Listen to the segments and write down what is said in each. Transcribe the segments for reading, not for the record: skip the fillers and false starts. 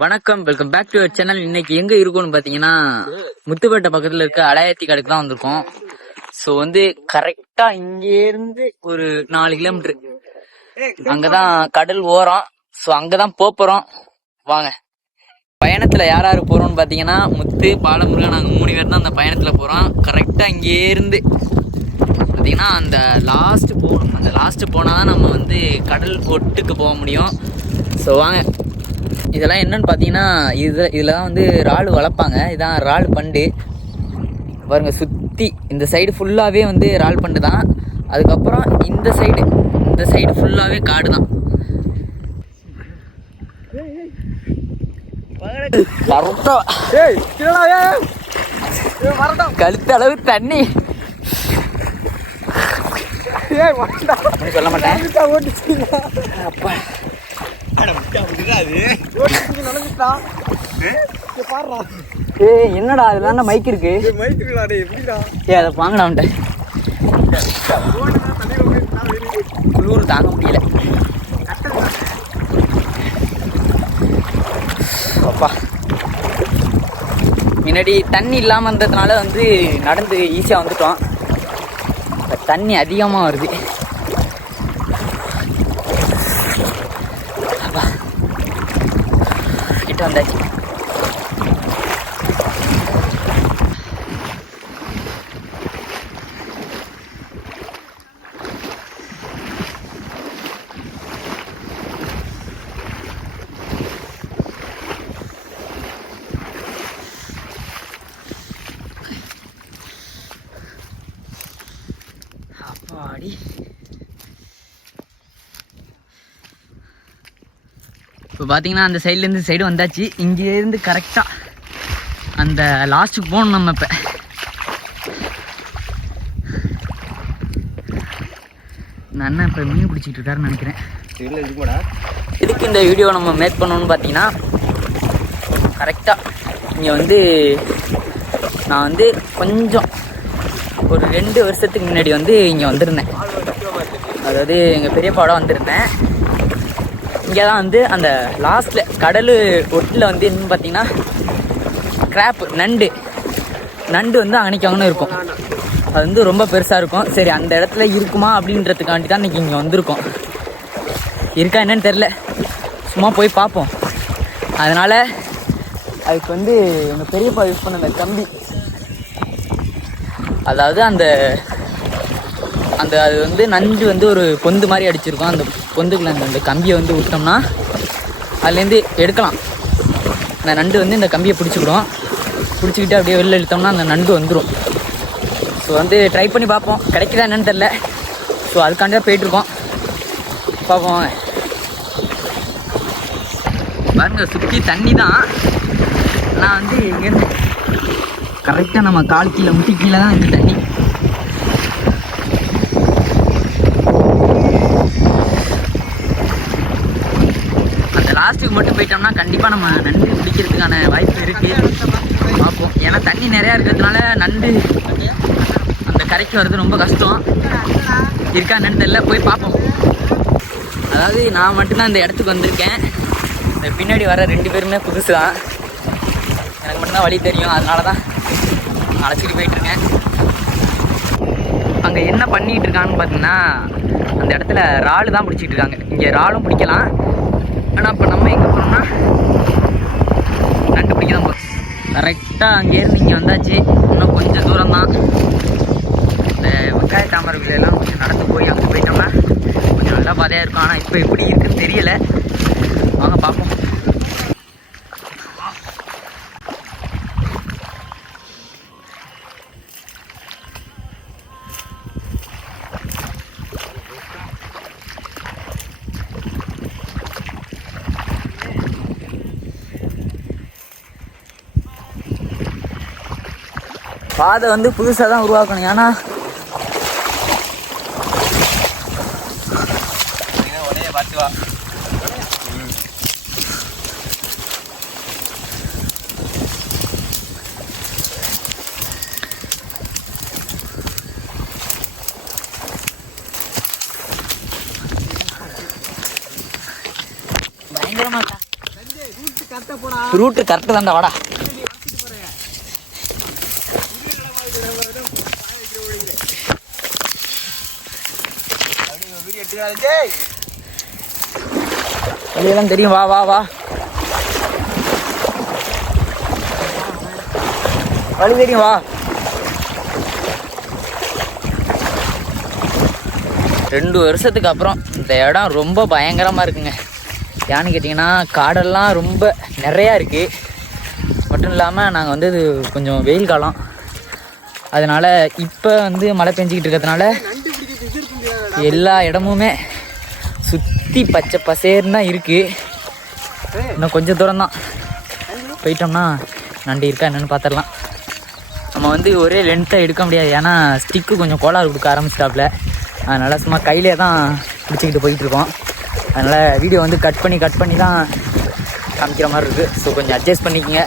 வணக்கம், welcome back to your channel. இன்னைக்கு எங்க இருக்கும்னு பாத்தீங்கன்னா முத்துப்பேட்டை பக்கத்துல இருக்க அடையாத்தி கடைக்கு தான் வந்திருக்கோம். சோ கரெக்டா இங்க இருந்து ஒரு 4 கிலோமீட்டர் அங்கதான் கடல் ஓரம். சோ அங்கதான் போறோம். வாங்க. பயணத்துல யார் யாரு போறோம்னு பாத்தீங்கன்னா முத்து, பாலமுருகன், நாங்க 3 பேர் தான் அந்த பயணத்துல போறோம். கரெக்டா இங்கே இருந்து பாத்தீங்கன்னா அந்த லாஸ்ட் போகணும். அந்த லாஸ்ட் போனாதான் நம்ம கடல் ஒட்டுக்கு போக முடியும். ஸோ வாங்க. இதெல்லாம் என்னன்னு பார்த்தீங்கன்னா இதில் தான் இறால் வளர்ப்பாங்க. இதான் இறால் பண்டு பாருங்க. சுற்றி இந்த சைடு ஃபுல்லாகவே இறால் பண்டு தான். அதுக்கப்புறம் இந்த சைடு ஃபுல்லாகவே காடு தான். கழுத்து அளவு தண்ணி சொல்ல மாட்டேன். என்னடா அதுல மைக் இருக்கு. அதை வாங்கடா. குளிர் தாங்க முடியல. அப்பா முன்னாடி தண்ணி இல்லாம இருந்ததுனால நடந்து ஈஸியா வந்துட்டோம். தண்ணி அதிகமா வருது. கிட்ட வந்தாச்சு. அப்பாடி. இப்போ பார்த்தீங்கன்னா அந்த சைட்லேருந்து சைடு வந்தாச்சு. இங்கேருந்து கரெக்டாக அந்த லாஸ்ட்டுக்கு போகணும் நம்ம. இப்போ இந்த அண்ணன் இப்போ மீன் பிடிச்சிட்டு இருக்காருன்னு நினைக்கிறேன். இதுக்கு இந்த வீடியோ நம்ம மேக் பண்ணணும்னு பார்த்தீங்கன்னா கரெக்டாக இங்கே நான் கொஞ்சம் ஒரு 2 வருஷத்துக்கு முன்னாடி இங்கே வந்திருந்தேன். அதாவது எங்கள் பெரியப்பாவோட வந்திருந்தேன். இங்கே தான் அந்த லாஸ்ட்டில் கடல் ஒட்டில் என்னன்னு பார்த்தீங்கன்னா கிராப் நண்டு அங்கனைக்கு இருக்கும். அது ரொம்ப பெருசாக இருக்கும். சரி, அந்த இடத்துல இருக்குமா அப்படின்றதுக்காண்டி தான் இன்றைக்கி இங்கே வந்திருக்கோம். இருக்கா என்னன்னு தெரில, சும்மா போய் பார்ப்போம். அதனால் அதுக்கு எங்கள் பெரியப்பா யூஸ் பண்ண அந்த கம்பி, அதாவது அது நண்டு ஒரு பொந்து மாதிரி அடிச்சிருக்கோம். அந்த பொந்துக்குள்ள அந்த கம்பியை விட்டோம்னா அதுலேருந்து எடுக்கலாம். அந்த நண்டு இந்த கம்பியை பிடிச்சிக்கிட்டு அப்படியே வெளில இழுத்தோம்னா அந்த நண்டு வந்துடும். ஸோ ட்ரை பண்ணி பார்ப்போம். கிடைக்குதா என்னன்னு தெரில. ஸோ அதுக்காண்டியாக போயிட்டுருக்கோம். பார்ப்போம். பாருங்க, சுற்றி தண்ணி தான். நான் இங்கேருந்து கரெக்டாக நம்ம கால் கீழே முட்டி கீழே தான் இந்த தண்ணி. அந்த லாஸ்ட்டுக்கு மட்டும் போயிட்டோம்னா கண்டிப்பாக நம்ம நண்டு பிடிக்கிறதுக்கான வாய்ப்பு இருக்குது. பார்ப்போம். ஏன்னா தண்ணி நிறையா இருக்கிறதுனால நண்டு அந்த கரைக்கு வர்றது ரொம்ப கஷ்டம். இருக்கா என்னன்னு தெரியல, போய் பார்ப்போம். அதாவது நான் மட்டும்தான் இந்த இடத்துக்கு வந்திருக்கேன். இந்த பின்னாடி வர 2 பேருமே புதுசு தான். எனக்கு மட்டும்தான் வழி தெரியும். அதனால தான் அழைச்சிட்டு போயிட்டுருக்கேன். அங்கே என்ன பண்ணிகிட்டு இருக்கான்னு பார்த்தீங்கன்னா அந்த இடத்துல இறால் தான் பிடிச்சிட்டு இருக்காங்க. இங்கே இறாலும் பிடிக்கலாம். ஆனால் இப்போ நம்ம எங்கே போகிறோம்னா நண்டு பிடிக்க தான் போகிறோம். கரெக்டாக அங்கேருந்து இங்கே வந்தாச்சு. இன்னும் கொஞ்சம் தூரம் தான். இந்த வெங்காய தாமரைகளெல்லாம் கொஞ்சம் நடந்து போய் அங்கே போயிட்டோம்னா கொஞ்சம் நல்லா பாதையாக இருக்கும். ஆனால் இப்போ எப்படி இருக்குன்னு தெரியலை. வாங்க பார்ப்போம். பாதை புதுசாக தான் உருவாக்கணும். ஏன்னா உடனே பார்த்து வா. பயங்கரமாக்கா. ரூட்டு கரெக்டு தான்டா, வாடா. வழியெல்லாம் தெரியும், வா வா வா. வழி தெரியும், வா. 2 வருஷத்துக்கு அப்புறம் இந்த இடம் ரொம்ப பயங்கரமாக இருக்குங்க. ஏன்னு கேட்டிங்கன்னா காடெல்லாம் ரொம்ப நிறையா இருக்குது. மட்டும் இல்லாமல் நாங்கள் வந்து இது கொஞ்சம் வெயில் காலம், அதனால் இப்போ வந்து மழை பெஞ்சிக்கிட்டு இருக்கிறதுனால எல்லா இடமுமே சுற்றி பச்சை பசேர்னு தான் இருக்குது. இன்னும் கொஞ்சம் தூரம் தான் போயிட்டோம்னா நண்டு இருக்கா என்னென்னு பார்த்துடலாம். நம்ம வந்து ஒரே லென்த்தாக எடுக்க முடியாது, ஏன்னா ஸ்டிக்கு கொஞ்சம் கோளாறு கொடுக்க ஆரம்பிச்சிட்டாப்புல. அதனால் சும்மா கையிலே தான் பிடிச்சிக்கிட்டு போயிட்டுருக்கோம். அதனால் வீடியோ வந்து கட் பண்ணி தான் காமிக்கிற மாதிரி இருக்குது. ஸோ கொஞ்சம் அட்ஜஸ்ட் பண்ணிக்கங்க.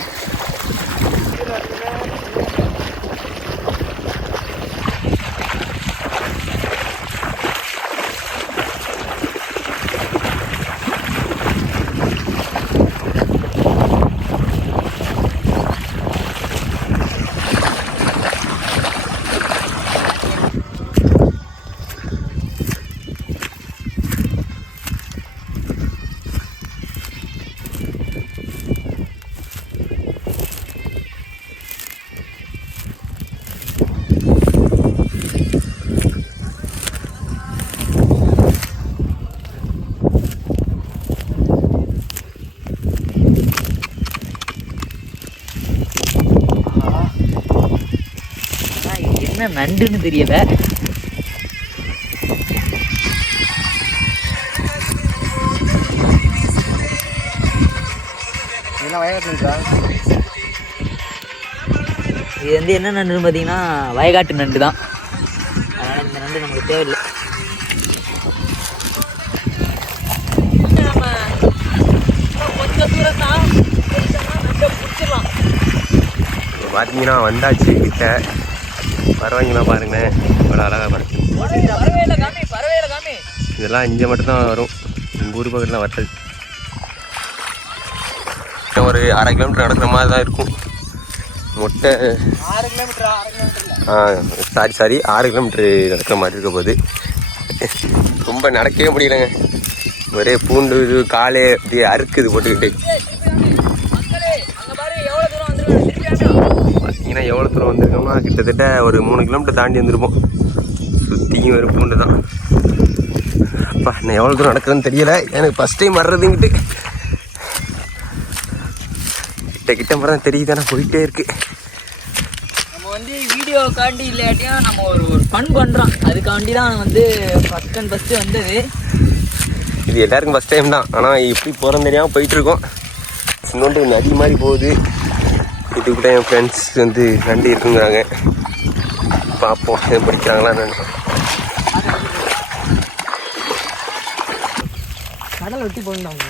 என்ன நண்டுன்னு தெரியல. இது வந்து என்ன நண்டுன்னு பார்த்தீங்கன்னா வயக்காட்டு நண்டு தான். அதனால் இந்த நண்டு நமக்கு தேவையில்லை. கொஞ்சம் தூரம் தான் பிடிச்சிடலாம். பார்த்தீங்கன்னா வந்தாச்சு கிட்ட. பறவைங்களா பாருங்க, இவ்வளோ அழகாக பாருங்க. இதெல்லாம் இங்கே மட்டும்தான் வரும், எங்கள் ஊர் பக்கத்தில் வர்றது. ஒரு 1/2 கிலோமீட்டர் நடக்கிற மாதிரி தான் இருக்கும். மொட்டை 6 கிலோமீட்டரு நடக்கிற மாதிரி இருக்க போகுது. ரொம்ப நடக்கவே முடியலைங்க, ஒரே பூண்டு இது காலே அப்படியே அறுக்குது போட்டுக்கிட்டு. பார்த்தீங்கன்னா எவ்வளோ தூரம் வந்திருக்கோம்னா கிட்டத்தட்ட ஒரு 3 கிலோமீட்டர் தாண்டி வந்துருப்போம். சுற்றியும் ஒரு பூண்டு தான். அப்பா நான் எவ்வளோ தூரம் நடக்குதுன்னு தெரியலை, எனக்கு ஃபஸ்ட் டைம் வர்றதுங்கிட்டு. கிட்ட மாதிரி தான் தெரியுது, ஆனால் போயிட்டே இருக்கு. நம்ம வந்து வீடியோக்காண்டி இல்லாட்டியும் நம்ம ஒரு ஃபன் பண்ணுறோம், அதுக்காண்டி தான் வந்து ஃபஸ்ட்டு வந்தது. இது எல்லாருக்கும் ஃபஸ்ட் டைம் தான், ஆனால் எப்படி போகிறோம் தெரியாமல் போயிட்டுருக்கோம். இன்னொன்று நதி மாதிரி போகுது. இது கூட என் ஃப்ரெண்ட்ஸ் வந்து நண்டு இருக்குங்கிறாங்க, பார்ப்போம் எதுவும் படிக்கிறாங்களா என்னன்னு. கடலை வெட்டி போயிருந்தாங்க.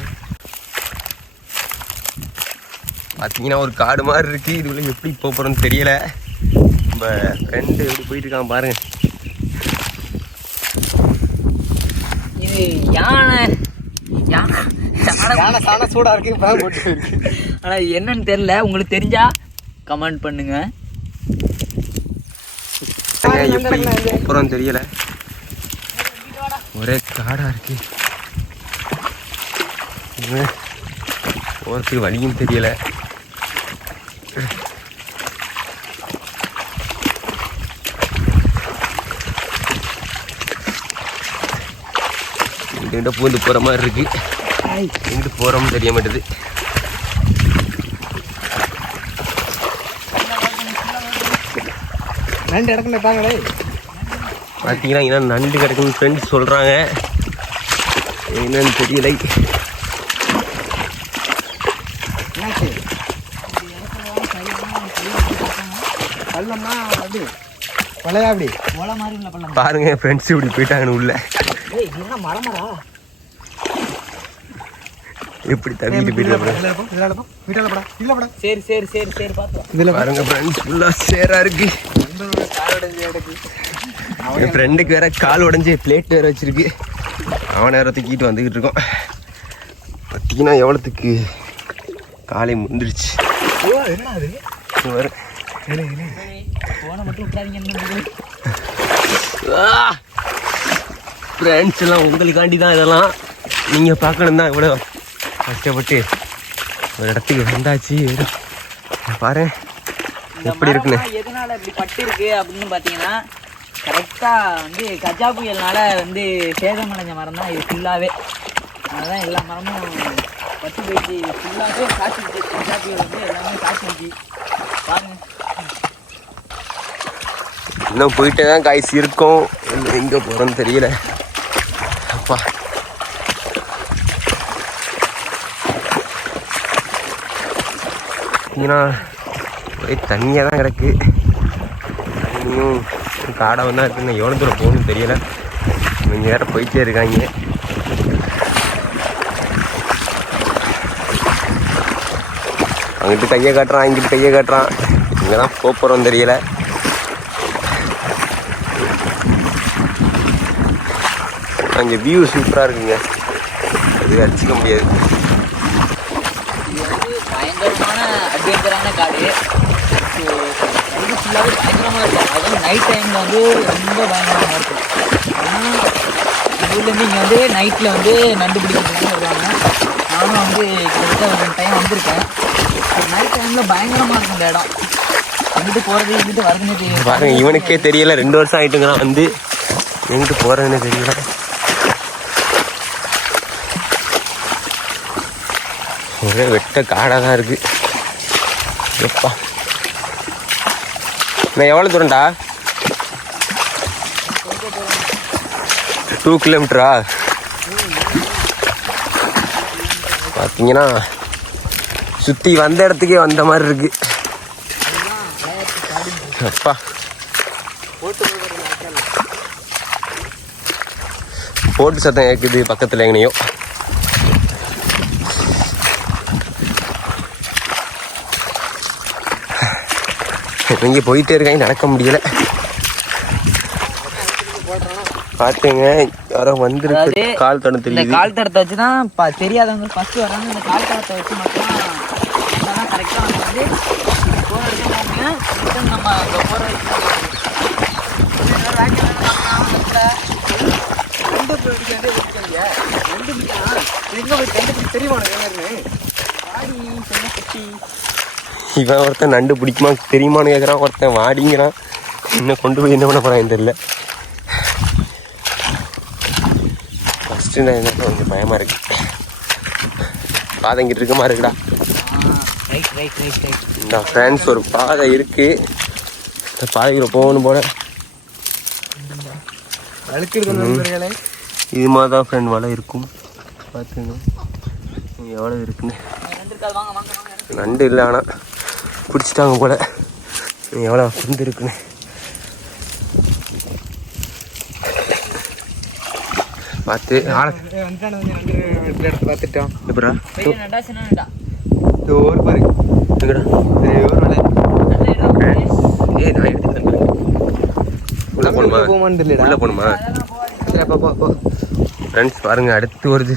பார்த்தீங்கன்னா ஒரு காடு மாதிரி இருக்குது, இதுக்குள்ளே எப்படி போகிறோன்னு தெரியலை. நம்ம ஃப்ரெண்டு எப்படி போயிட்டு இருக்கான் பாருங்க. இது யானை சாண சூடாக இருக்குது போட்டு. ஆனால் என்னன்னு தெரியல, உங்களுக்கு தெரிஞ்சா கமெண்ட் பண்ணுங்க. எப்படி போகிறோன்னு தெரியலை, ஒரே காடாக இருக்கு, போகிறதுக்கு வழியும் தெரியலை. எங்கிட்ட பூந்து போகிற மாதிரி இருக்கு, எங்கிட்டு போகிறோம்னு தெரிய மாட்டேது. நண்டு இடத்துல தாங்களே பார்த்தீங்கன்னா ஏன்னா நண்டு கிடக்குன்னு ஃப்ரெண்ட்ஸ் சொல்கிறாங்க, என்னன்னு தெரியலை. பள்ளம்னா அப்படி பழையா அப்படி ஓலை மாதிரி உள்ள பள்ளம் பாருங்க ஃப்ரெண்ட்ஸ் இப்படி போயிட்டாங்கன்னு உள்ள. மரமரா எப்படி தவிட்டு போயிட்டு. சரி சரி சரி சரி பார்த்தோம். இதில் பாருங்க ஃப்ரெண்ட்ஸ் ஃபுல்லாக சேராக இருக்கு. என் ஃப்ரெண்டுக்கு வேற கால் உடஞ்சி பிளேட் வேற வச்சிருக்கு, அவன் நேரம் தூக்கிட்டு வந்துக்கிட்டு இருக்கோம். பார்த்தீங்கன்னா எவ்வளோத்துக்கு காலை முந்திருச்சு. என்னடா அது? வரும் போனை மட்டும் விட்டாதீங்க. ஃப்ரெண்ட்ஸ் எல்லாம் உங்களுக்காண்டி தான் இதெல்லாம் நீங்கள் பார்க்கணும் தான் இவ்வளோ கஷ்டப்பட்டு ஒரு இடத்துக்கு வந்தாச்சு. பாரு எப்படி இருக்குன்னு. எதனால இப்படி பட்டு இருக்கு அப்படின்னு பார்த்தீங்கன்னா கரெக்டா வந்து கஜா புயல்னால வந்து சேதமடைஞ்ச மரம் தான் இது ஃபுல்லாவே. அதுதான் எல்லா மரமும் பட்டு போயிடுச்சு, ஃபுல்லாவே காய்ச்சிருச்சு. கஜா புயல் வந்து எல்லாமே காய்ச்சிருச்சு பாருங்க. இன்னும் போயிட்டே தான் காய்ச்சி இருக்கும். எங்கே போகிறோன்னு தெரியல. அப்பா பார்த்தீங்கன்னா ஒரே தண்ணியாக தான் கிடக்கு. தண்ணியும் காடாக தான் இருக்குன்னு எவ்வளோ தூரம் போகணும்னு தெரியல. இவங்க வேற போயிட்டே இருக்காங்க. அங்கிட்டு கையை காட்டுறான், இங்கிட்டு கையை காட்டுறான். இங்கே தான் போகிறோம் தெரியல. அங்கே வியூ சூப்பராக இருக்குங்க, அது அடிச்சிக்க முடியாது. இது வந்து பயங்கரமான அட்வென்ச்சரான காடு. ஸோ இது ஃபுல்லாகவே பயங்கரமாக இருக்கும். அதுவும் நைட் டைமில் வந்து ரொம்ப பயங்கரமாக இருக்கும். ஆனால் எங்கள் ஊர்லேருந்து இங்கே வந்து நைட்டில் வந்து நண்டு பிடிக்கிறதுலாம் வருவாங்க. நானும் வந்து கிட்டத்தட்ட ஒரு டைம் வந்திருக்கேன். நைட் டைமில் பயங்கரமாக இருக்கும் இந்த இடம். எங்கிட்டு போகிறது எங்கிட்டு வருதுன்னே தெரியும். பாருங்க, இவனுக்கே தெரியல, 2 வருஷம் ஆகிட்டுங்கிறான் வந்து எங்கிட்டு போகிறதுன்னு தெரியல. ஒரே வெட்ட காடாக தான் இருக்கு. எப்பா நான் எவ்வளோ தூரம்டா? 2 கிலோமீட்டரா? பார்த்தீங்கன்னா சுற்றி வந்த இடத்துக்கே வந்த மாதிரி இருக்கு. அப்பா போட்டு சத்தம் கேட்குது பக்கத்தில் எங்கனையோ. இங்கே போயிட்டே இருக்காங்க, நடக்க முடியல. பார்த்துங்க யாரோ வந்துருக்கு. கால் தடம் இந்த தெரியுது. கால் தடத்தை வச்சு தான் தெரியாதவங்க ஃபர்ஸ்ட் வராங்க. இந்த கால் தடத்தை வச்சு மட்டும் கரெக்டாக வந்து போகிறதுக்கு நம்ம அங்கே போகிற இவன் ஒருத்தன் நண்டு பிடிக்குமா தெரியுமான்னு கேட்குறான், ஒருத்தன் வாடிங்கிறான். இன்னும் கொண்டு போய் என்ன பண்ண போகிறான்னு தெரியல. ஃபஸ்ட்டு நான் என்ன கொஞ்சம் பயமாக இருக்கு. பாதைங்கிட்டு இருக்க மாதிரி இருக்குடா. இந்த ஃப்ரெண்ட்ஸ் ஒரு பாதை இருக்கு, இந்த பாதையில் போகணும் போல. இது மாதிரி தான் ஃப்ரெண்ட் வலை இருக்கும். பார்த்துங்க எவ்வளோ இருக்குன்னு. நண்டு இல்லை, ஆனால் பிடிச்சிட்டாங்க போல. எவ்வளோ ஃப்ரெண்ட் இருக்குன்னு பார்த்து பார்த்துட்டோம். எப்படா ஒரு பாரு எங்கடா? ஏய் நான் எடுத்துக்கிட்டேன். உள்ள போகணுமா? உள்ள போகணுமா? ஃப்ரெண்ட்ஸ் பாருங்க, அடுத்து வருது.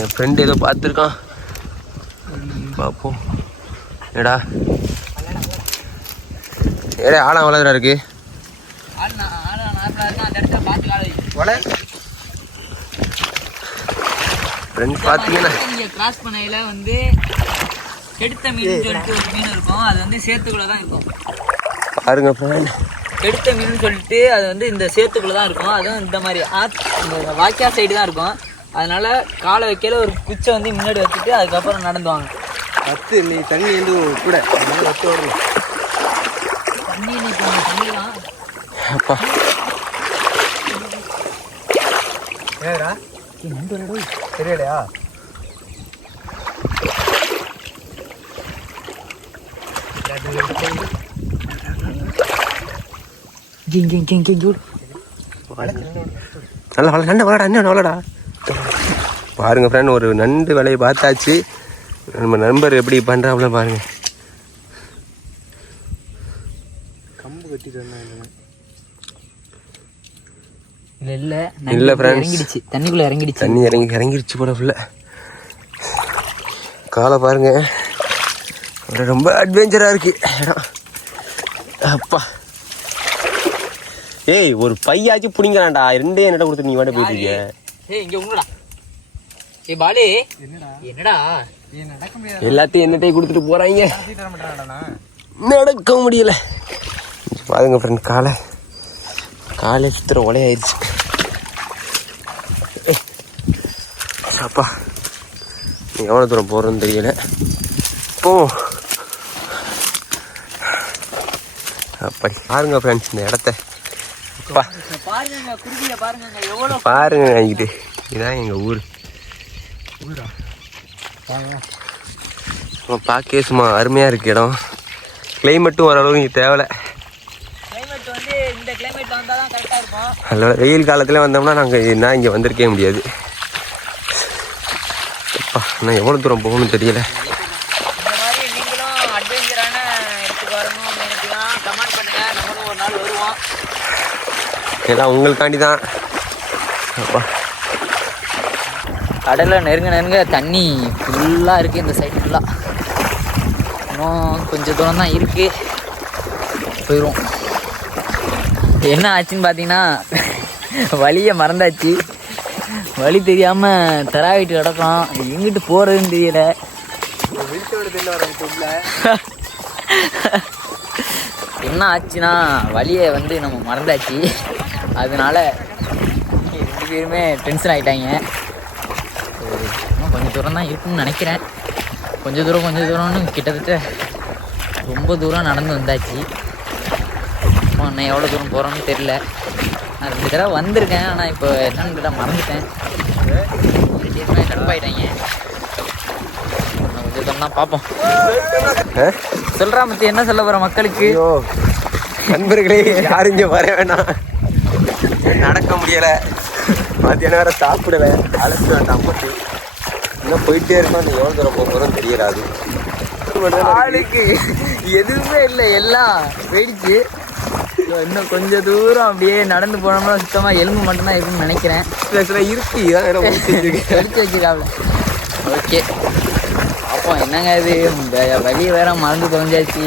என் ஃப்ரெண்ட் ஏதோ பார்த்துருக்கான், பார்ப்போம். ஏடா ஏடா ஆழம் வளர்றா இருக்கு. ஃப்ரெண்ட்ஸ் பார்த்தீங்கன்னா கிராஸ் பண்ணையில வந்து கெடுத்த மீன் சொல்லிட்டு ஒரு மீன் இருக்கும். அது வந்து சேத்துக்குள்ள தான் இருக்கும். பாருங்க ஃப்ரெண்ட், கெடுத்த மீன் சொல்லிட்டு அது வந்து இந்த சேத்துக்குள்ள தான் இருக்கும். அதுவும் இந்த மாதிரி இந்த வாய்க்கா சைடு தான் இருக்கும். அதனால காலை வைக்கல ஒரு குச்சை வந்து முன்னாடி வச்சுட்டு அதுக்கப்புறம் நடந்துவாங்க. நீ தண்ணி வந்து கூட வச்சு ஓடலாம். தண்ணி இன்னைக்கு தண்ணிலாம் அப்பா ஏடா தெரியலையா? நல்லா நண்டு வளடா, என்ன வளடா. பாருங்க ஃப்ரெண்ட், ஒரு நண்டு வேலையை பார்த்தாச்சு. நம்ம நண்பர் எப்படி பண்ணுறாப்புல பாருங்க. கம்பு கட்டிட்டு இல்ல friends. இறங்கிடுச்சு, தண்ணிக்குள்ள இறங்கிடுச்சு. தண்ணி இறங்கிருச்சு போல ஃபுல்ல. காலை பாருங்க, ரொம்ப அட்வென்ச்சரா இருக்கு இடம். அப்பா ஏய், ஒரு பையாச்சும் பிடிங்கிறான்டா. ரெண்டே என்னடா கொடுத்து நீ வாட போயிட்டு இருக்க. ஏய் இங்க உங்கடா. ஏய் பாலு என்னடா எல்லாத்தையும் என்னட்டே கொடுத்துட்டு போறாங்க. நடக்க முடியல. பாருங்க ஃப்ரெண்ட், காலை சுத்துற ஒலையாயிருச்சு. அப்பா எவ்வளோ தூரம் போகிறோன்னு தெரியல. போ அப்படி பாருங்க ஃப்ரெண்ட்ஸ் இந்த இடத்த. பாருங்க இது, இதுதான் எங்கள் ஊர். பார்க்கவே சும்மா அருமையாக இருக்குது இடம். கிளைமேட்டும் ஓரளவு இங்கே தேவை. அதில் வெயில் காலத்தில் வந்தோம்னா நாங்கள் என்ன இங்கே வந்திருக்கவே முடியாது. அப்பா நான் எவ்வளோ தூரம் போகணும்னு தெரியல. எல்லாம் உங்களுக்காண்டி தான். அப்பா கடலில் நெருங்க தண்ணி ஃபுல்லாக இருக்குது. இந்த சைடு ஃபுல்லாக இன்னும் கொஞ்சம் தூரம் தான் இருக்குது, போயிடும். என்ன ஆச்சுன்னு பார்த்தீங்கன்னா வழியை மறந்தாச்சு. வழி தெரியாமல் தராவிட்டு கிடக்கும். எங்கிட்டு போகிறதுன்னு தெரியல. என்ன ஆச்சுன்னா வழியை நம்ம மறந்தாச்சு. அதனால 2 பேருமே டென்ஷன் ஆகிட்டாங்க. இன்னும் கொஞ்சம் தூரம் தான் இருக்குன்னு நினைக்கிறேன். கொஞ்சம் தூரம்னு கிட்டத்தட்ட ரொம்ப தூரம் நடந்து வந்தாச்சு. இன்னும் எவ்வளோ தூரம் போகிறோன்னு தெரில. நான் 2 தடவை வந்திருக்கேன், ஆனால் இப்போ என்னன்னு கேட்டால் மறந்துட்டேன். கடுப்பாயிட்டாங்க. கொஞ்சம் தூரம் தான் பார்ப்போம். சொல்கிறா மத்தி என்ன சொல்ல போகிற மக்களுக்கு? நண்பர்களே, யாரும் இங்கே வர வேணாம். நடக்க முடியலை, மத்தியானம் வேற சாப்பிடலை, அழைச்சி வேண்டாம் போட்டு இன்னும் போயிட்டே இருக்கோம். அந்த எவ்வளோ தூரம் போகிறோன்னு தெரியலாது. ஆளுக்கு எதுவுமே இல்லை, எல்லாம் போயிடுச்சு. இன்னும் கொஞ்சம் தூரம் அப்படியே நடந்து போனோம்னா சுத்தமாக எலும்பு மட்டும்தான் இருக்குன்னு நினைக்கிறேன். இருக்கு எடுத்து வச்சுக்காப்ல. ஓகே பார்ப்போம். என்னங்க இது வழியை வேற மறந்து தொலைஞ்சாச்சு.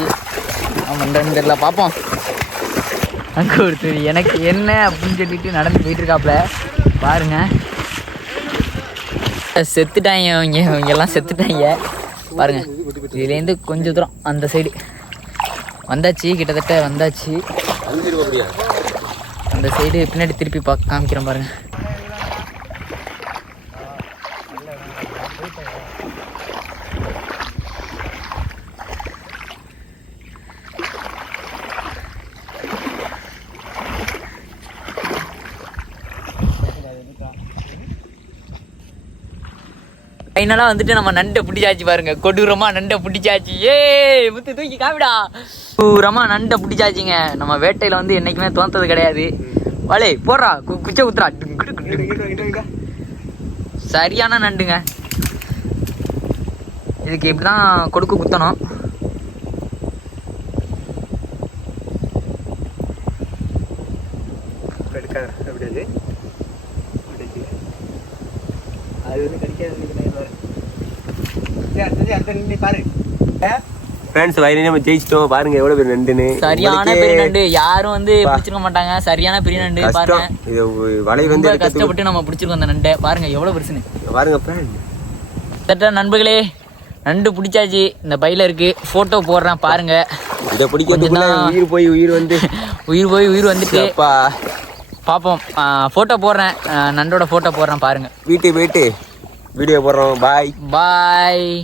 பண்ணுறேன்னு தெரியல, பார்ப்போம். அங்கே ஒருத்தர் எனக்கு என்ன அப்படின்னு சொல்லிட்டு நடந்து போயிட்டு இருக்காப்புல பாருங்க. செத்துட்டாங்க இவங்கெல்லாம் செத்துட்டாங்க பாருங்க. இதுலேருந்து கொஞ்சம் தூரம் அந்த சைடு வந்தாச்சு, கிட்டத்தட்ட வந்தாச்சு. அந்த சைடு பின்னாடி திருப்பி காமிக்கிறேன் பாருங்க. ஃபைனலாக வந்துட்டு நம்ம நண்டை பிடிச்சாச்சு பாருங்க. கொடூரமாக நண்டை பிடிச்சாச்சு. முத்து தூக்கி காமிடா. கொடூரமாக நண்டை பிடிச்சாச்சுங்க. நம்ம வேட்டையில் என்றைக்குமே தோந்தது கிடையாது. வாலே போடுறா, குச்சை குத்துறா. சரியான நண்டுங்க. இதுக்கு இப்படி தான் கொடுக்கு குத்தணும். பாருங்க எவ்வளவு பெரிய நண்டுன்னு. சரியான பெரிய நண்டு. யாரும் பிடிச்சிருக்க மாட்டாங்க. சரியான பெரிய நண்டு பாருங்க. வலை கஷ்டப்பட்டு நம்ம பிடிச்சிருக்கோம் அந்த நண்டை. பாருங்க எவ்வளவு பெருசுன்னு. பாருங்க நண்பர்களே, நண்டு பிடிச்சாச்சு. இந்த பையில இருக்கு, போட்டோ போடுறேன் பாருங்க. இதை பிடிக்கிறதுக்குள்ள உயிர் போய் உயிர் வந்துட்டு பாப்போம். போட்டோ போடுறேன், நண்டோட போட்டோ போடுறேன் பாருங்க. வீட்டுக்கு போயிட்டு வீடியோ போடுறோம். பாய்.